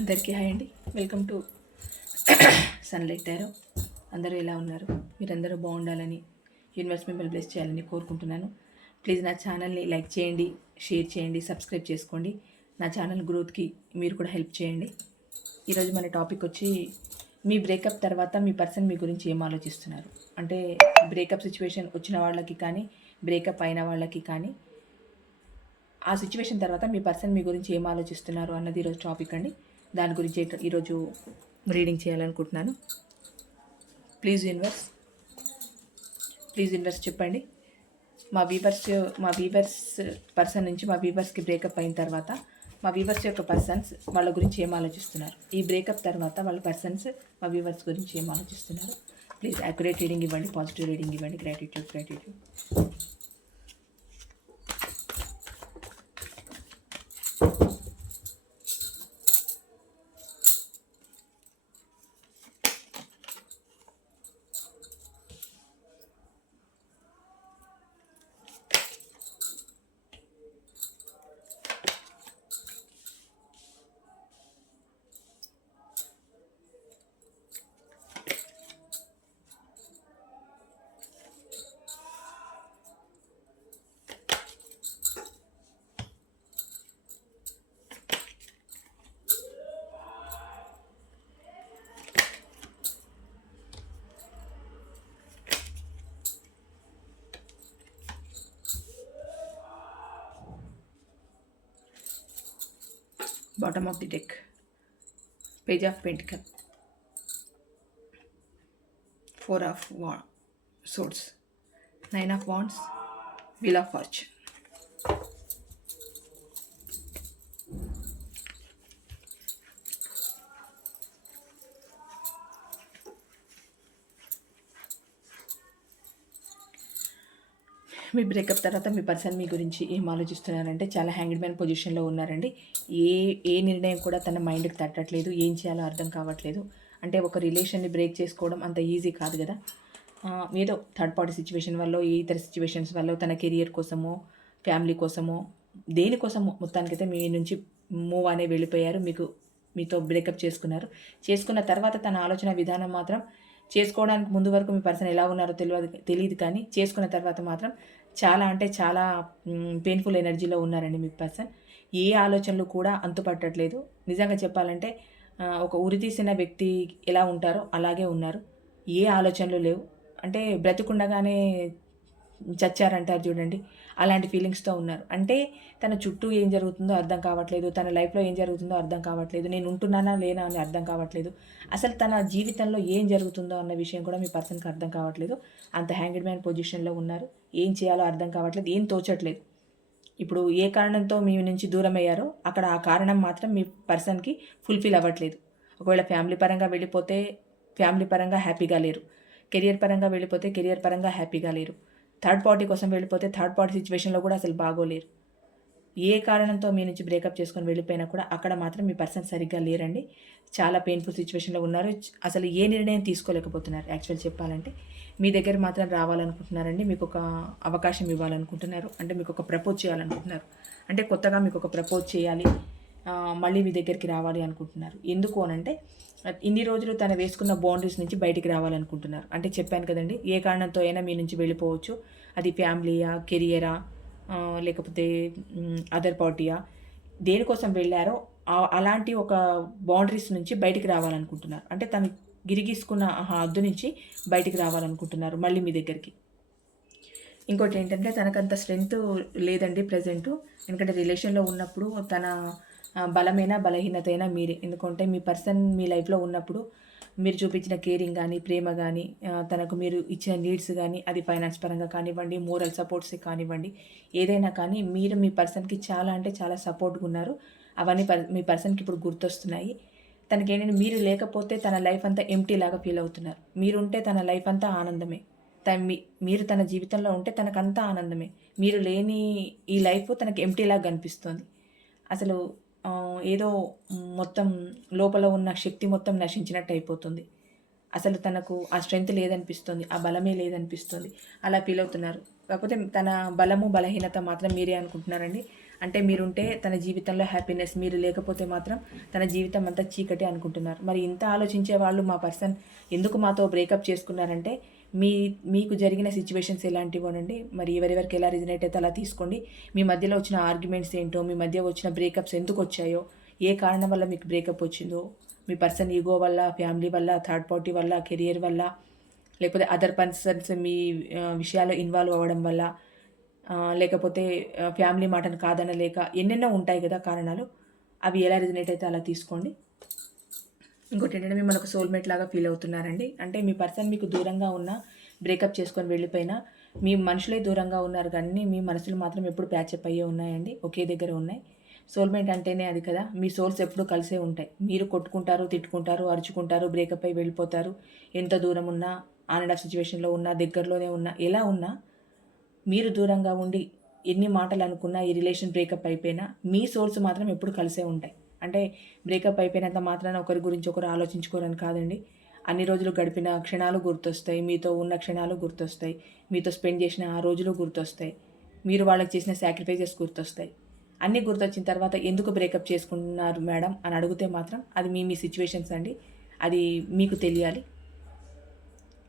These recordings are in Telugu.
అందరికీ హాయ్ అండి. Welcome to sunlight tarot. అందరూ ఎలా ఉన్నారు? మీరందరూ బాగుండాలని యూనివర్స్ మిమ్మల్ని బ్లెస్ చేయాలని కోరుకుంటున్నాను. ప్లీజ్ నా ఛానల్ని లైక్ చేయండి షేర్ చేయండి సబ్స్క్రైబ్ చేసుకోండి. నా ఛానల్ గ్రోత్కి మీరు కూడా హెల్ప్ చేయండి. ఈరోజు మన టాపిక్ వచ్చి మీ బ్రేకప్ తర్వాత మీ పర్సన్ మీ గురించి ఏం ఆలోచిస్తున్నారు? అంటే బ్రేకప్ సిచ్యువేషన్ వచ్చిన వాళ్ళకి కానీ బ్రేకప్ అయిన వాళ్ళకి కానీ ఆ సిచ్యువేషన్ తర్వాత మీ పర్సన్ మీ గురించి ఏం ఆలోచిస్తున్నారు అన్నది ఈరోజు టాపిక్ అండి. దాని గురించి ఈరోజు రీడింగ్ చేయాలనుకుంటున్నాను. ప్లీజ్ యూనివర్స్ ప్లీజ్ యూనివర్స్ చెప్పండి. మా వీవర్స్ మా వీవర్స్ పర్సన్ నుంచి మా వీవర్స్కి బ్రేకప్ అయిన తర్వాత మా వీవర్స్ యొక్క పర్సన్స్ వాళ్ళ గురించి ఏం ఆలోచిస్తున్నారు? ఈ బ్రేకప్ తర్వాత వాళ్ళ పర్సన్స్ మా వీవర్స్ గురించి ఏం ఆలోచిస్తున్నారు? ప్లీజ్ అక్యురేట్ రీడింగ్ ఇవ్వండి పాజిటివ్ రీడింగ్ ఇవ్వండి gratitude gratitude bottom of the deck page of pentacle four of wa- swords nine of wands wheel of fortune మీ బ్రేకప్ తర్వాత మీ పర్సన్ మీ గురించి ఏం ఆలోచిస్తున్నారంటే చాలా హ్యాంగ్డ్ మ్యాన్ పొజిషన్లో ఉన్నారండి. ఏ ఏ నిర్ణయం కూడా తన మైండ్కి తట్టట్లేదు. ఏం చేయాలో అర్థం కావట్లేదు. అంటే ఒక రిలేషన్ని బ్రేక్ చేసుకోవడం అంత ఈజీ కాదు కదా. ఏదో థర్డ్ పార్టీ సిచ్యువేషన్ వల్ల ఏ ఇతర సిచ్యువేషన్స్ వల్ల తన కెరియర్ కోసమో ఫ్యామిలీ కోసమో దేనికోసమో మొత్తానికైతే మీ నుంచి మూవ్ అనే వెళ్ళిపోయారు. మీకు మీతో బ్రేకప్ చేసుకున్నారు. చేసుకున్న తర్వాత తన ఆలోచన విధానం మాత్రం చేసుకోవడానికి ముందు వరకు మీ పర్సన్ ఎలా ఉన్నారో తెలియదు తెలియదు కానీ చేసుకున్న తర్వాత మాత్రం చాలా అంటే చాలా పెయిన్ఫుల్ ఎనర్జీలో ఉన్నారండి మీ పర్సన్. ఏ ఆలోచనలు కూడా అంతుపట్టట్లేదు. నిజంగా చెప్పాలంటే ఒక ఉరి తీసిన వ్యక్తి ఎలా ఉంటారో అలాగే ఉన్నారు. ఏ ఆలోచనలు లేవు. అంటే బ్రతికుండగానే చచ్చారంటారు చూడండి. అలాంటి ఫీలింగ్స్తో ఉన్నారు. అంటే తన చుట్టూ ఏం జరుగుతుందో అర్థం కావట్లేదు. తన లైఫ్లో ఏం జరుగుతుందో అర్థం కావట్లేదు. నేను ఉంటున్నానా లేనా అని అర్థం కావట్లేదు. అసలు తన జీవితంలో ఏం జరుగుతుందో అన్న విషయం కూడా మీ పర్సన్కి అర్థం కావట్లేదు. అంత హ్యాంగిడ్ మ్యాన్ పొజిషన్లో ఉన్నారు. ఏం చేయాలో అర్థం కావట్లేదు ఏం తోచట్లేదు. ఇప్పుడు ఏ కారణంతో మీ నుంచి దూరం అయ్యారో అక్కడ ఆ కారణం మాత్రం మీ పర్సన్కి ఫుల్ఫిల్ అవ్వట్లేదు. ఒకవేళ ఫ్యామిలీ పరంగా వెళ్ళిపోతే ఫ్యామిలీ పరంగా హ్యాపీగా లేరు. కెరియర్ పరంగా వెళ్ళిపోతే కెరియర్ పరంగా హ్యాపీగా లేరు. థర్డ్ పార్టీ కోసం వెళ్ళిపోతే థర్డ్ పార్టీ సిచ్యువేషన్లో కూడా అసలు బాగోలేరు. ఏ కారణంతో మీ నుంచి బ్రేకప్ చేసుకొని వెళ్ళిపోయినా కూడా అక్కడ మాత్రం మీ పర్సన్ సరిగ్గా లేరండి. చాలా పెయిన్ఫుల్ సిచ్యువేషన్లో ఉన్నారు. అసలు ఏ నిర్ణయం తీసుకోలేకపోతున్నారు యాక్చువల్ చెప్పాలంటే. మీ దగ్గర మాత్రం రావాలనుకుంటున్నారండి మీకు ఒక అవకాశం ఇవ్వాలనుకుంటున్నారు అంటే మీకు ఒక ప్రపోజ్ చేయాలనుకుంటున్నారు. అంటే కొత్తగా మీకు ఒక ప్రపోజ్ చేయాలి మళ్ళీ మీ దగ్గరికి రావాలి అనుకుంటున్నారు. ఎందుకు అనంటే ఇన్ని రోజులు తను వేసుకున్న బౌండరీస్ నుంచి బయటికి రావాలనుకుంటున్నారు. అంటే చెప్పాను కదండి ఏ కారణంతో అయినా మీ నుంచి వెళ్ళిపోవచ్చు. అది ఫ్యామిలీయా కెరియరా లేకపోతే అదర్ పార్టీయా దేనికోసం వెళ్ళారో అలాంటి ఒక బౌండరీస్ నుంచి బయటికి రావాలనుకుంటున్నారు. అంటే తను గిరిగీసుకున్న ఆ హద్దు నుంచి బయటికి రావాలనుకుంటున్నారు మళ్ళీ మీ దగ్గరికి. ఇంకోటి ఏంటంటే తనకంత స్ట్రెంగ్త్ లేదండి ప్రజెంట్ ఎందుకంటే రిలేషన్లో ఉన్నప్పుడు తన ఆ, బలమైన అయినా మీరే. ఎందుకంటే మీ పర్సన్ మీ లైఫ్లో ఉన్నప్పుడు మీరు చూపించిన కేరింగ్ కానీ ప్రేమ కానీ తనకు మీరు ఇచ్చిన నీడ్స్ కానీ అది ఫైనాన్స్ పరంగా కానివ్వండి మోరల్ సపోర్ట్స్ కానివ్వండి ఏదైనా కానీ మీరు మీ పర్సన్కి చాలా అంటే చాలా సపోర్ట్గా ఉన్నారు. అవన్నీ పర్- మీ పర్సన్కి ఇప్పుడు గుర్తొస్తున్నాయి. తనకి ఏంటంటే మీరు లేకపోతే తన లైఫ్ అంతా ఎంటీ లాగా ఫీల్ అవుతున్నారు. మీరుంటే తన లైఫ్ అంతా ఆనందమే. తన మీ మీరు తన జీవితంలో ఉంటే తనకంతా ఆనందమే. మీరు లేని ఈ లైఫ్ తనకి ఎంటీలాగా కనిపిస్తుంది. అసలు ఏదో మొత్తం లోపల ఉన్న శక్తి మొత్తం నశించినట్టు అయిపోతుంది. అసలు తనకు ఆ స్ట్రెంగ్త్ లేదనిపిస్తుంది ఆ బలమే లేదనిపిస్తుంది. అలా ఫీల్ అవుతున్నారు. కాకపోతే తన బలము బలహీనత మాత్రం మీరే అనుకుంటున్నారండి. అంటే మీరుంటే తన జీవితంలో హ్యాపీనెస్ మీరు లేకపోతే మాత్రం తన జీవితం అంతా చీకటి అనుకుంటున్నారు. మరి ఇంత ఆలోచించే వాళ్ళు మా పర్సన్ ఎందుకు మాతో బ్రేకప్ చేసుకున్నారంటే మీ మీకు జరిగిన సిచ్యువేషన్స్ ఎలాంటివోనండి మరి ఎవరెవరికి ఎలా రిజనేట్ అయితే అలా తీసుకోండి. మీ మధ్యలో వచ్చిన ఆర్గ్యుమెంట్స్ ఏంటో మీ మధ్య వచ్చిన బ్రేకప్స్ ఎందుకు వచ్చాయో ఏ కారణం వల్ల మీకు బ్రేకప్ వచ్చిందో మీ పర్సన్ ఈగో వల్ల ఫ్యామిలీ వల్ల థర్డ్ పార్టీ వల్ల కెరియర్ వల్ల లేకపోతే అదర్ పర్సన్స్ మీ విషయాల్లో ఇన్వాల్వ్ అవ్వడం వల్ల లేకపోతే ఫ్యామిలీ మాటను కాదనలేక ఎన్నెన్నో ఉంటాయి కదా కారణాలు. అవి ఎలా రిజనేట్ అయితే అలా తీసుకోండి. ఇంకోటి ఏంటంటే మిమ్మల్ని ఒక సోల్మేట్ లాగా ఫీల్ అవుతున్నారండి. అంటే మీ పర్సన్ మీకు దూరంగా ఉన్న బ్రేకప్ చేసుకొని వెళ్ళిపోయినా మీ మనుషులే దూరంగా ఉన్నారు కానీ మీ మనసులు మాత్రం ఎప్పుడు ప్యాచప్ అయ్యే ఉన్నాయండి. ఒకే దగ్గర ఉన్నాయి. సోల్మేట్ అంటేనే అది కదా మీ సోల్స్ ఎప్పుడు కలిసే ఉంటాయి. మీరు కొట్టుకుంటారు తిట్టుకుంటారు అరుచుకుంటారు బ్రేకప్ అయి వెళ్ళిపోతారు. ఎంత దూరం ఉన్నా ఆన్ అండ్ ఆఫ్ సిచ్యువేషన్లో ఉన్నా దగ్గరలోనే ఉన్నా ఎలా ఉన్నా మీరు దూరంగా ఉండి ఎన్ని మాటలు అనుకున్నా ఈ రిలేషన్ బ్రేకప్ అయిపోయినా మీ సోర్స్ మాత్రం ఎప్పుడు కలిసే ఉంటాయి. అంటే బ్రేకప్ అయిపోయినంత మాత్రాన ఒకరి గురించి ఒకరు ఆలోచించుకోరని కాదండి. అన్ని రోజులు గడిపిన క్షణాలు గుర్తొస్తాయి. మీతో ఉన్న క్షణాలు గుర్తొస్తాయి. మీతో స్పెండ్ చేసిన ఆ రోజులు గుర్తొస్తాయి. మీరు వాళ్ళకి చేసిన సాక్రిఫైజెస్ గుర్తొస్తాయి. అన్నీ గుర్తొచ్చిన తర్వాత ఎందుకు బ్రేకప్ చేసుకుంటున్నారు మేడం అని అడిగితే మాత్రం అది మీ మీ సిచ్యువేషన్స్ అండి. అది మీకు తెలియాలి.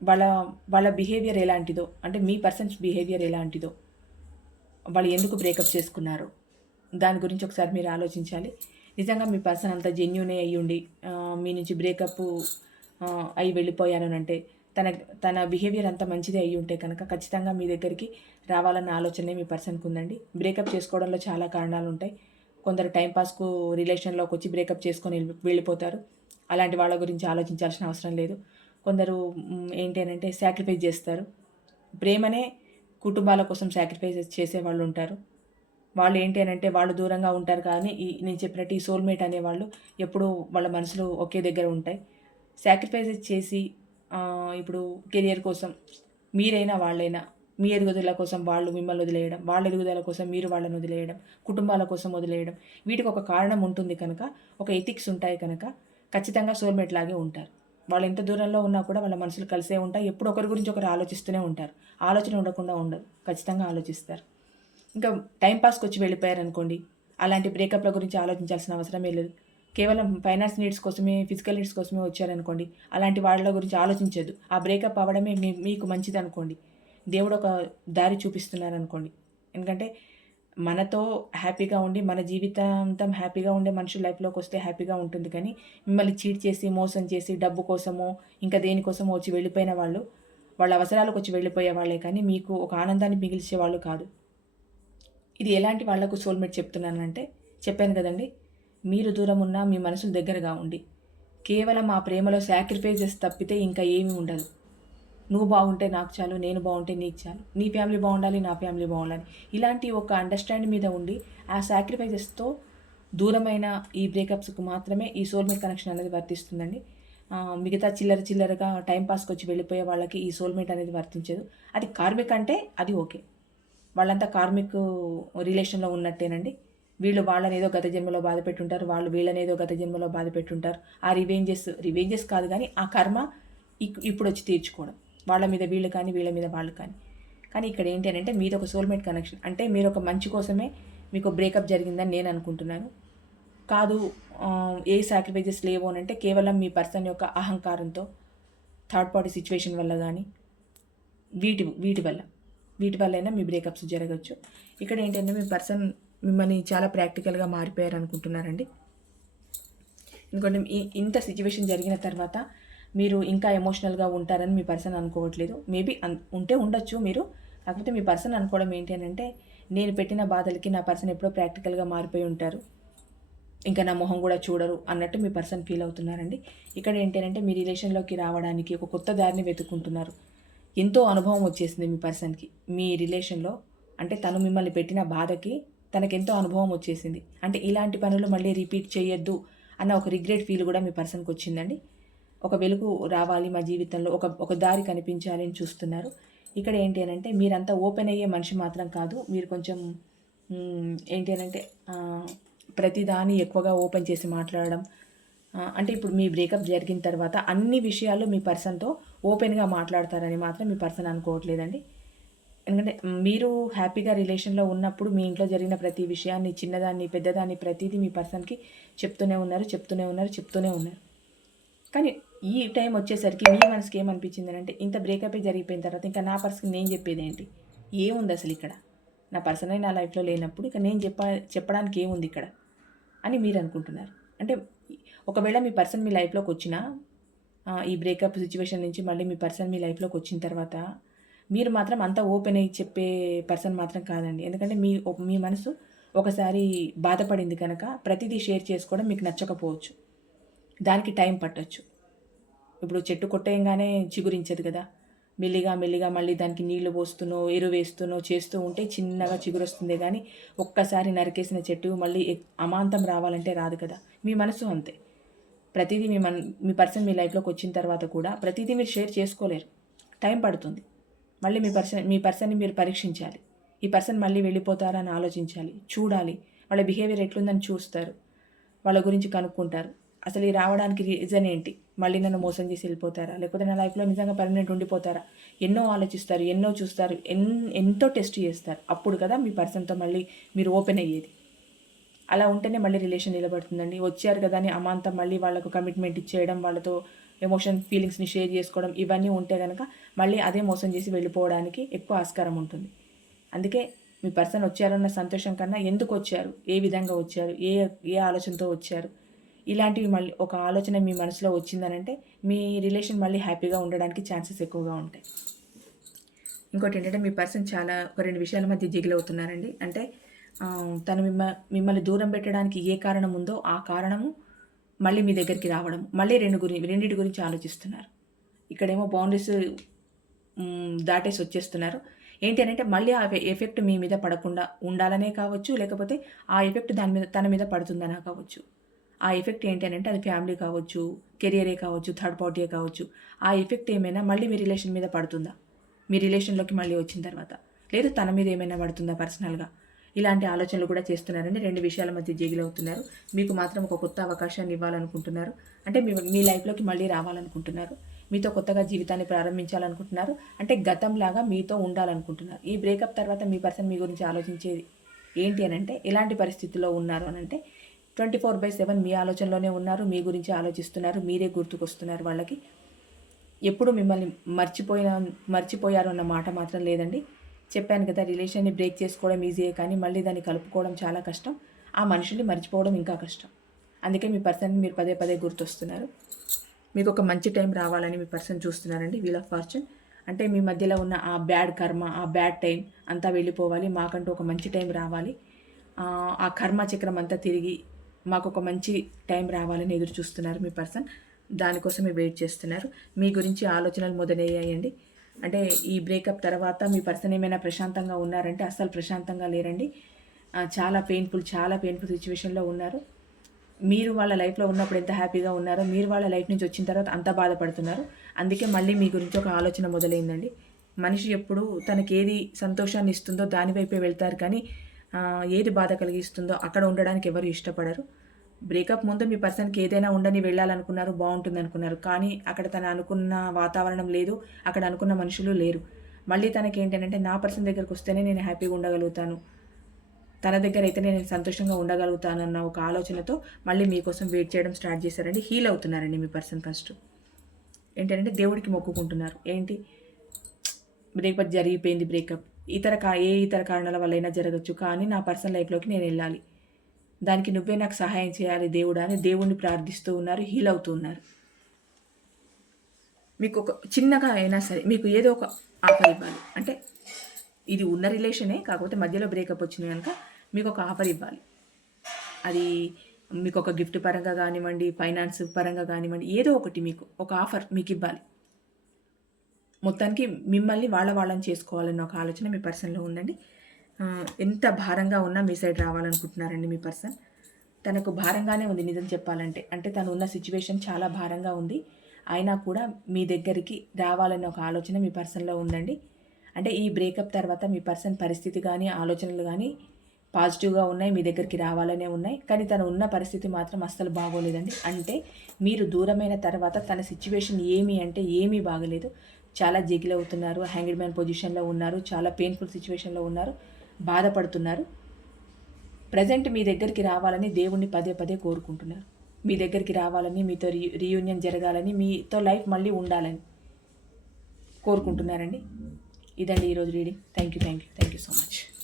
వాళ్ళ వాళ్ళ బిహేవియర్ ఎలాంటిదో అంటే మీ పర్సన్స్ బిహేవియర్ ఎలాంటిదో వాళ్ళు ఎందుకు బ్రేకప్ చేసుకున్నారు? దాని గురించి ఒకసారి మీరు ఆలోచించాలి. నిజంగా మీ పర్సన్ అంత జెన్యునే అయ్యుండి మీ నుంచి బ్రేకప్ అయి వెళ్ళిపోయాను అంటే తన తన బిహేవియర్ అంత మంచిదే అయ్యి ఉంటే కనుక ఖచ్చితంగా మీ దగ్గరికి రావాలన్న ఆలోచనే మీ పర్సన్కి ఉందండి. బ్రేకప్ చేసుకోవడంలో చాలా కారణాలు ఉంటాయి. కొందరు టైంపాస్కు రిలేషన్లోకి వచ్చి బ్రేకప్ చేసుకొని వెళ్ళి- వెళ్ళిపోతారు. అలాంటి వాళ్ళ గురించి ఆలోచించాల్సిన అవసరం లేదు. కొందరు ఏంటి అని అంటే సాక్రిఫైస్ చేస్తారు. ప్రేమనే కుటుంబాల కోసం సాక్రిఫైస్ చేసే వాళ్ళు ఉంటారు. వాళ్ళు ఏంటి అని అంటే వాళ్ళు దూరంగా ఉంటారు కానీ ఈ నేను చెప్పినట్టు ఈ సోల్మేట్ అనేవాళ్ళు ఎప్పుడూ వాళ్ళ మనసులు ఒకే దగ్గర ఉంటాయి. సాక్రిఫైసెస్ చేసి ఇప్పుడు కెరియర్ కోసం మీరైనా వాళ్ళైనా మీ ఎదుగుదల కోసం వాళ్ళు మిమ్మల్ని వదిలేయడం వాళ్ళ ఎదుగుదల కోసం మీరు వాళ్ళని వదిలేయడం కుటుంబాల కోసం వదిలేయడం వీటికి ఒక కారణం ఉంటుంది కనుక ఒక ఎథిక్స్ ఉంటాయి కనుక ఖచ్చితంగా సోల్మేట్ లాగే ఉంటారు. వాళ్ళు ఎంత దూరంలో ఉన్నా కూడా వాళ్ళ మనసులు కలిసే ఉంటాయి. ఎప్పుడు ఒకరి గురించి ఒకరు ఆలోచిస్తూనే ఉంటారు. ఆలోచన ఉండకుండా ఉండదు ఖచ్చితంగా ఆలోచిస్తారు. ఇంకా టైంపాస్కి వచ్చి వెళ్ళిపోయారనుకోండి అలాంటి బ్రేకప్ల గురించి ఆలోచించాల్సిన అవసరమే లేదు. కేవలం ఫైనాన్స్ నీడ్స్ కోసమే ఫిజికల్ నీడ్స్ కోసమే వచ్చారనుకోండి అలాంటి వాళ్ళ గురించి ఆలోచించదు ఆ బ్రేకప్ అవ్వడమే మీ మీకు మంచిది అనుకోండి దేవుడు ఒక దారి చూపిస్తున్నారు అనుకోండి ఎందుకంటే మనతో హ్యాపీగా ఉండి మన జీవితాంతం హ్యాపీగా ఉండే మనుషుల లైఫ్లోకి వస్తే హ్యాపీగా ఉంటుంది. కానీ మిమ్మల్ని చీట్ చేసి మోసం చేసి డబ్బు కోసమో ఇంకా దేనికోసమో వచ్చి వెళ్ళిపోయిన వాళ్ళు వాళ్ళ అవసరాలకు వచ్చి వెళ్ళిపోయే వాళ్ళే. కానీ మీకు ఒక ఆనందాన్ని మిగిల్చే వాళ్ళు కాదు. ఇది ఎలాంటి వాళ్ళకు సోల్మేట్ చెప్తున్నానంటే చెప్పాను కదండి మీరు దూరం ఉన్నా మీ మనసులు దగ్గరగా ఉండి కేవలం ఆ ప్రేమలో సాక్రిఫైజెస్ తప్పితే ఇంకా ఏమీ ఉండదు. నువ్వు బాగుంటే నాకు చాలు నేను బాగుంటే నీకు చాలు. నీ ఫ్యామిలీ బాగుండాలి నా ఫ్యామిలీ బాగుండాలి. ఇలాంటి ఒక అండర్స్టాండింగ్ మీద ఉండి ఆ సాక్రిఫైజెస్తో దూరమైన ఈ బ్రేకప్స్కు మాత్రమే ఈ సోల్మేట్ కనెక్షన్ అనేది వర్తిస్తుందండి. మిగతా చిల్లర చిల్లరగా టైంపాస్కి వచ్చి వెళ్ళిపోయే వాళ్ళకి ఈ సోల్మేట్ అనేది వర్తించదు. అది కార్మిక్ అంటే అది ఓకే వాళ్ళంతా కార్మిక్ రిలేషన్లో ఉన్నట్టేనండి. వీళ్ళు వాళ్ళని ఏదో గత జన్మలో బాధ పెట్టుంటారు వాళ్ళు వీళ్ళని ఏదో గత జన్మలో బాధ పెట్టుంటారు. ఆ రివెంజెస్ రివెంజెస్ కాదు కానీ ఆ కర్మ ఇక్- ఇప్పుడు వచ్చి తీర్చుకోవడం. వాళ్ళ మీద వీళ్ళు కానీ వీళ్ళ మీద వాళ్ళు కానీ. కానీ ఇక్కడ ఏంటి అని అంటే మీద ఒక సోల్మేట్ కనెక్షన్ అంటే మీరు ఒక మంచి కోసమే మీకు బ్రేకప్ జరిగిందని నేను అనుకుంటున్నాను. కాదు ఏ సాక్రిఫైజెస్ లేవు అని అంటే కేవలం మీ పర్సన్ యొక్క అహంకారంతో థర్డ్ పార్టీ సిచ్యువేషన్ వల్ల కానీ వీటి వీటి వల్ల. వీటి వల్లైనా మీ బ్రేకప్స్ జరగచ్చు. ఇక్కడ ఏంటంటే మీ పర్సన్ మిమ్మల్ని చాలా ప్రాక్టికల్గా మారిపోయారు అనుకుంటున్నారండి ఎందుకంటే ఇంత సిచ్యువేషన్ జరిగిన తర్వాత మీరు ఇంకా ఎమోషనల్గా ఉంటారని మీ పర్సన్ అనుకోవట్లేదు. మేబీ అన్ ఉంటే ఉండొచ్చు మీరు. కాకపోతే మీ పర్సన్ అనుకోవడం ఏంటి అని అంటే నేను పెట్టిన బాధలకి నా పర్సన్ ఎప్పుడో ప్రాక్టికల్గా మారిపోయి ఉంటారు. ఇంకా నా మొహం కూడా చూడరు అన్నట్టు మీ పర్సన్ ఫీల్ అవుతున్నారండి. ఇక్కడ ఏంటంటే మీ రిలేషన్లోకి రావడానికి ఒక కొత్త దారిని వెతుక్కుంటున్నారు. ఎంతో అనుభవం వచ్చేసింది మీ పర్సన్కి మీ రిలేషన్లో అంటే తను మిమ్మల్ని పెట్టిన బాధకి తనకెంతో అనుభవం వచ్చేసింది. అంటే ఇలాంటి పనులు మళ్ళీ రిపీట్ చేయొద్దు అన్న ఒక రిగ్రెట్ ఫీల్ కూడా మీ పర్సన్కి వచ్చిందండి. ఒక వెలుగు రావాలి మా జీవితంలో ఒక ఒక దారి కనిపించాలి అని చూస్తున్నారు. ఇక్కడ ఏంటి అని అంటే మీరంతా ఓపెన్ అయ్యే మనిషి మాత్రం కాదు. మీరు కొంచెం ఏంటి అని అంటే ప్రతిదాన్ని ఎక్కువగా ఓపెన్ చేసి మాట్లాడడం. అంటే ఇప్పుడు మీ బ్రేకప్ జరిగిన తర్వాత అన్ని విషయాలు మీ పర్సన్తో ఓపెన్గా మాట్లాడతారని మాత్రం మీ పర్సన్ అనుకోవట్లేదండి. ఎందుకంటే మీరు హ్యాపీగా రిలేషన్లో ఉన్నప్పుడు మీ ఇంట్లో జరిగిన ప్రతి విషయాన్ని చిన్నదాన్ని పెద్దదాన్ని ప్రతిదీ మీ పర్సన్కి చెప్తూనే ఉన్నారు చెప్తూనే ఉన్నారు చెప్తూనే ఉన్నారు. కానీ ఈ టైం వచ్చేసరికి మీ మనసుకి ఏమనిపించింది అంటే ఇంత బ్రేకప్ జరిగిపోయిన తర్వాత ఇంకా నా పర్సన్కి నేను చెప్పేది ఏంటి? ఏముంది అసలు ఇక్కడ? నా పర్సన్ నా లైఫ్లో లేనప్పుడు ఇక నేను చెప్ప చెప్పడానికి ఏముంది ఇక్కడ? అని మీరు అనుకుంటున్నారు. అంటే ఒకవేళ మీ పర్సన్ మీ లైఫ్లోకి వచ్చినా ఈ బ్రేకప్ సిచ్యువేషన్ నుంచి మళ్ళీ మీ పర్సన్ మీ లైఫ్లోకి వచ్చిన తర్వాత మీరు మాత్రం అంత ఓపెన్ అయ్యి చెప్పే పర్సన్ మాత్రం కాదండి. ఎందుకంటే మీ ఒక- మీ మనసు ఒకసారి బాధపడింది కనుక ప్రతిదీ షేర్ చేసుకోవడం మీకు నచ్చకపోవచ్చు. దానికి టైం పట్టవచ్చు ఇప్పుడు చెట్టు కొట్టేయంగానే చిగురించదు కదా. మెల్లిగా మెల్లిగా మళ్ళీ దానికి నీళ్ళు పోస్తునో ఎరువు వేస్తునో చేస్తూ ఉంటే చిన్నగా చిగురొస్తుంది కానీ ఒక్కసారి నరికేసిన చెట్టు మళ్ళీ అమాంతం రావాలంటే రాదు కదా. మీ మనసు అంతే. ప్రతిదీ మీ మన మీ పర్సన్ మీ లైఫ్లోకి వచ్చిన తర్వాత కూడా ప్రతిదీ మీరు షేర్ చేసుకోలేరు. టైం పడుతుంది. మళ్ళీ మీ పర్సన్ మీ పర్సన్ని మీరు పరీక్షించాలి. ఈ పర్సన్ మళ్ళీ వెళ్ళిపోతారా అని ఆలోచించాలి. చూడాలి. వాళ్ళ బిహేవియర్ ఎట్లుందని చూస్తారు. వాళ్ళ గురించి కనుక్కుంటారు. అసలు ఈ రావడానికి రీజన్ ఏంటి? మళ్ళీ నన్ను మోసం చేసి వెళ్ళిపోతారా? లేకపోతే నా లైఫ్లో నిజంగా పర్మనెంట్ ఉండిపోతారా? ఎన్నో ఆలోచిస్తారు ఎన్నో చూస్తారు ఎన్ ఎంతో టెస్ట్ చేస్తారు. అప్పుడు కదా మీ పర్సన్తో మళ్ళీ మీరు ఓపెన్ అయ్యేది. అలా ఉంటేనే మళ్ళీ రిలేషన్ నిలబడుతుందండి. వచ్చారు కదా అని అమాంతం మళ్ళీ వాళ్ళకు కమిట్మెంట్ ఇచ్చేయడం వాళ్ళతో ఎమోషన్ ఫీలింగ్స్ని షేర్ చేసుకోవడం ఇవన్నీ ఉంటే కనుక మళ్ళీ అదే మోసం చేసి వెళ్ళిపోవడానికి ఎక్కువ ఆస్కారం ఉంటుంది. అందుకే మీ పర్సన్ వచ్చారన్న సంతోషం కన్నా ఎందుకు వచ్చారు? ఏ విధంగా వచ్చారు? ఏ ఏ ఆలోచనతో వచ్చారు? ఇలాంటివి మళ్ళీ ఒక ఆలోచన మీ మనసులో వచ్చిందనంటే మీ రిలేషన్ మళ్ళీ హ్యాపీగా ఉండడానికి ఛాన్సెస్ ఎక్కువగా ఉంటాయి. ఇంకోటి ఏంటంటే మీ పర్సన్ చాలా ఒక రెండు విషయాల మధ్య జిగిల్ అవుతున్నారండి. అంటే తను మిమ్మ మిమ్మల్ని దూరం పెట్టడానికి ఏ కారణం ఉందో ఆ కారణము మళ్ళీ మీ దగ్గరికి రావడం. మళ్ళీ రెండు గురించి రెండింటి గురించి ఆలోచిస్తున్నారు. ఇక్కడేమో బౌండరీస్ దాటేసి వచ్చేస్తున్నారు. ఏంటి అని అంటే మళ్ళీ ఆ ఎఫెక్ట్ మీ మీద పడకుండా ఉండాలనే కావచ్చు లేకపోతే ఆ ఎఫెక్ట్ దాని మీద తన మీద పడుతుందనా కావచ్చు. ఆ ఎఫెక్ట్ ఏంటి అని అంటే అది ఫ్యామిలీ కావచ్చు కెరియరే కావచ్చు థర్డ్ పార్టీయే కావచ్చు ఆ ఎఫెక్ట్ ఏమైనా మళ్ళీ మీ రిలేషన్ మీద పడుతుందా? మీ రిలేషన్లోకి మళ్ళీ వచ్చిన తర్వాత. లేదు తన మీద ఏమైనా పడుతుందా పర్సనల్గా ఇలాంటి ఆలోచనలు కూడా చేస్తున్నారని రెండు విషయాల మధ్య జగిలవుతున్నారు మీకు మాత్రం ఒక కొత్త అవకాశాన్ని ఇవ్వాలనుకుంటున్నారు. అంటే మీ మీ లైఫ్లోకి మళ్ళీ రావాలనుకుంటున్నారు. మీతో కొత్తగా జీవితాన్ని ప్రారంభించాలనుకుంటున్నారు. అంటే గతంలాగా మీతో ఉండాలనుకుంటున్నారు. ఈ బ్రేకప్ తర్వాత మీ పర్సన్ మీ గురించి ఆలోచించేది ఏంటి అని అంటే ఎలాంటి పరిస్థితుల్లో ఉన్నారు అని అంటే ట్వంటీ ఫోర్ బై సెవెన్ మీ ఆలోచనలోనే ఉన్నారు మీ గురించి ఆలోచిస్తున్నారు మీరే గుర్తుకొస్తున్నారు వాళ్ళకి. ఎప్పుడు మిమ్మల్ని మర్చిపోయిన మర్చిపోయారు అన్న మాట మాత్రం లేదండి. చెప్పాను కదా రిలేషన్ని బ్రేక్ చేసుకోవడం ఈజీయే కానీ మళ్ళీ దాన్ని కలుపుకోవడం చాలా కష్టం. ఆ మనుషుల్ని మర్చిపోవడం ఇంకా కష్టం. అందుకే మీ పర్సన్ మీరు పదే పదే గుర్తొస్తున్నారు. మీకు ఒక మంచి టైం రావాలని మీ పర్సన్ చూస్తున్నారండి వీల్ ఆఫ్ ఫార్చ్యూన్. అంటే మీ మధ్యలో ఉన్న ఆ బ్యాడ్ కర్మ ఆ బ్యాడ్ టైం అంతా వెళ్ళిపోవాలి మాకంటూ ఒక మంచి టైం రావాలి. ఆ కర్మ చక్రం అంతా తిరిగి మాకు ఒక మంచి టైం రావాలని ఎదురు చూస్తున్నారు మీ పర్సన్. దానికోసమే వెయిట్ చేస్తున్నారు. మీ గురించి ఆలోచనలు మొదలయ్యాయండి. అంటే ఈ బ్రేకప్ తర్వాత మీ పర్సన్ ఏమైనా ప్రశాంతంగా ఉన్నారంటే అస్సలు ప్రశాంతంగా లేరండి. చాలా పెయిన్ఫుల్ చాలా పెయిన్ఫుల్ సిచ్యువేషన్లో ఉన్నారు. మీరు వాళ్ళ లైఫ్లో ఉన్నప్పుడు ఎంత హ్యాపీగా ఉన్నారో మీరు వాళ్ళ లైఫ్ నుంచి వచ్చిన తర్వాత అంత బాధపడుతున్నారు. అందుకే మళ్ళీ మీ గురించి ఒక ఆలోచన మొదలైందండి. మనిషి ఎప్పుడు తనకి ఏది సంతోషాన్ని ఇస్తుందో దాని వైపే వెళ్తారు కానీ ఏది బాధ కలిగిస్తుందో అక్కడ ఉండడానికి ఎవరు ఇష్టపడరు. బ్రేకప్ ముందు మీ పర్సన్కి ఏదైనా ఉండని వెళ్ళాలనుకున్నారు బాగుంటుంది అనుకున్నారు. కానీ అక్కడ తను అనుకున్న వాతావరణం లేదు అక్కడ అనుకున్న మనుషులు లేరు. మళ్ళీ తనకి ఏంటంటే నా పర్సన్ దగ్గరకు వస్తేనే నేను హ్యాపీగా ఉండగలుగుతాను. తన దగ్గర అయితే నేను సంతోషంగా ఉండగలుగుతానన్న ఒక ఆలోచనతో మళ్ళీ మీకోసం వెయిట్ చేయడం స్టార్ట్ చేశారండి. హీల్ అవుతున్నారండి మీ పర్సన్ ఫస్ట్ ఏంటంటే దేవుడికి మొక్కుకుంటున్నారు. ఏంటి? బ్రేకప్ జరిగిపోయింది బ్రేకప్ ఇతర కా ఏ ఇతర కారణాల వల్ల అయినా జరగచ్చు కానీ నా పర్సనల్ లైఫ్లోకి నేను వెళ్ళాలి. దానికి నువ్వే నాకు సహాయం చేయాలి దేవుడా అని దేవుణ్ణి ప్రార్థిస్తూ ఉన్నారు హీల్ అవుతూ ఉన్నారు. మీకు ఒక చిన్నగా అయినా సరే మీకు ఏదో ఒక ఆఫర్ ఇవ్వాలి. అంటే ఇది ఉన్న రిలేషనే కాకపోతే మధ్యలో బ్రేకప్ వచ్చింది కనుక మీకు ఒక ఆఫర్ ఇవ్వాలి. అది మీకు ఒక గిఫ్ట్ పరంగా కానివ్వండి ఫైనాన్స్ పరంగా కానివ్వండి ఏదో ఒకటి మీకు ఒక ఆఫర్ మీకు ఇవ్వాలి. మొత్తానికి మిమ్మల్ని వాళ్ళ వాళ్ళని చేసుకోవాలన్న ఒక ఆలోచన మీ పర్సన్లో ఉందండి. ఎంత భారంగా ఉన్నా మీ సైడ్ రావాలనుకుంటున్నారండి మీ పర్సన్. తనకు భారంగానే ఉంది నిజం చెప్పాలంటే. అంటే తను ఉన్న సిచ్యువేషన్ చాలా భారంగా ఉంది. అయినా కూడా మీ దగ్గరికి రావాలన్న ఒక ఆలోచన మీ పర్సన్లో ఉందండి. అంటే ఈ బ్రేకప్ తర్వాత మీ పర్సన్ పరిస్థితి కానీ ఆలోచనలు కానీ పాజిటివ్గా ఉన్నాయి మీ దగ్గరికి రావాలనే ఉన్నాయి. కానీ తను ఉన్న పరిస్థితి మాత్రం అస్సలు బాగోలేదండి. అంటే మీరు దూరమైన తర్వాత తన సిచ్యువేషన్ ఏమి అంటే ఏమీ బాగలేదు. చాలా జగిల్ అవుతున్నారు హ్యాంగిడ్ మ్యాన్ పొజిషన్లో ఉన్నారు చాలా పెయిన్ఫుల్ సిచ్యువేషన్లో ఉన్నారు బాధపడుతున్నారు. ప్రజెంట్ మీ దగ్గరికి రావాలని దేవుణ్ణి పదే పదే కోరుకుంటున్నారు. మీ దగ్గరికి రావాలని మీతో రీ రీయూనియన్ జరగాలని మీతో లైఫ్ మళ్ళీ ఉండాలని కోరుకుంటున్నారండి. ఇదండి ఈరోజు reading thank you thank you thank you so much